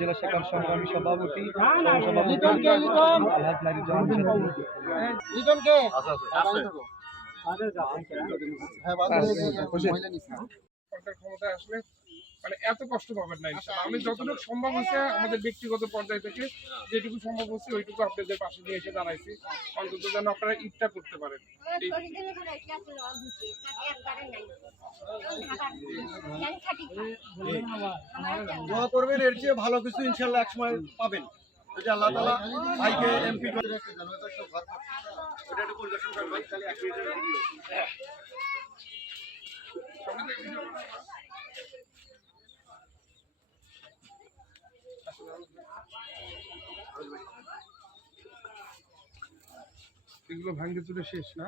জেলা শাখার সংগ্রামী সভাপতি ক্ষমতায় আসলে মানে এত কষ্ট পাবেন না ইনশাআল্লাহ। আমি যতটুকু সম্ভব হচ্ছে আমাদের ব্যক্তিগত পর্যায় থেকে যেটুকু সম্ভব হচ্ছে ওইটুকু আপনাদের পাশে নিয়ে এসে দাঁড়াইছি, অন্তত যেন আপনারা ঈদটা করতে পারেন। দোয়া করবেন, এর চেয়ে ভালো কিছু ইনশাআল্লাহ এক সময় পাবেন। আল্লাহ তাআলা ভাইকে এমপি করে পরিদর্শন করবেন। খালি এক মিনিটের ভিডিও। এগুলো ভাঙ্গে চুরে শেষ না,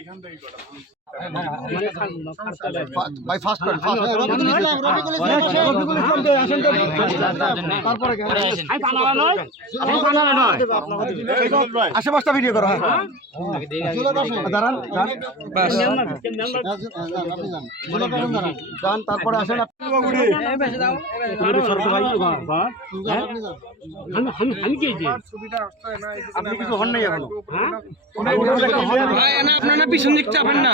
এখান থেকে কটা ভাই ফাস্ট করেন আশেপাশটা ভিডিও করো। দাঁড়ান দাঁড়ান তারপরে আসেন আপনি কিছু হন নাই এখনো আপনারা পিছন দিক চাপেন না।